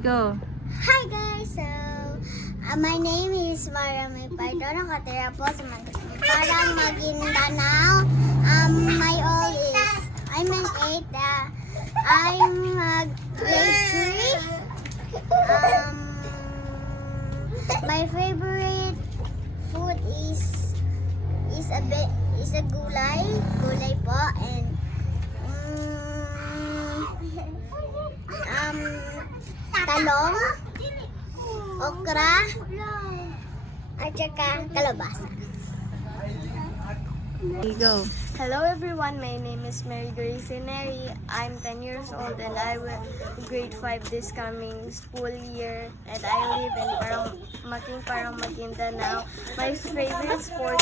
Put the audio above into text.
go. Hi guys! So, my name is Maramay Pardo. Nakatira po sa Parang Maguindanao. My old is, I'm an 8. I'm grade 3. My favorite food is a gulay po, and talong, okra, at saka kalabasa. Here you go. Hello everyone, my name is Mary Grace Neri. I'm 10 years old and I will grade 5 this coming school year, and I live in Parang Maguindanao. My favorite sports